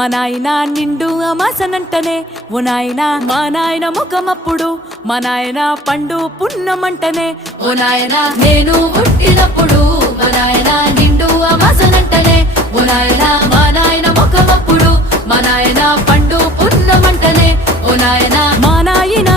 మా నాయన నిండు అమాసనంటనే ఓ నాయన మా నాయన ముఖమప్పుడు మా నాయన పండు పున్నమంటనే ఓ నాయన నేను పుట్టినప్పుడు మా నాయన నిండు అమాసనంటనే ఓ నాయన మా నాయన ముఖమప్పుడు మా నాయన పండు పున్నమంటనే ఓ నాయన మా నాయన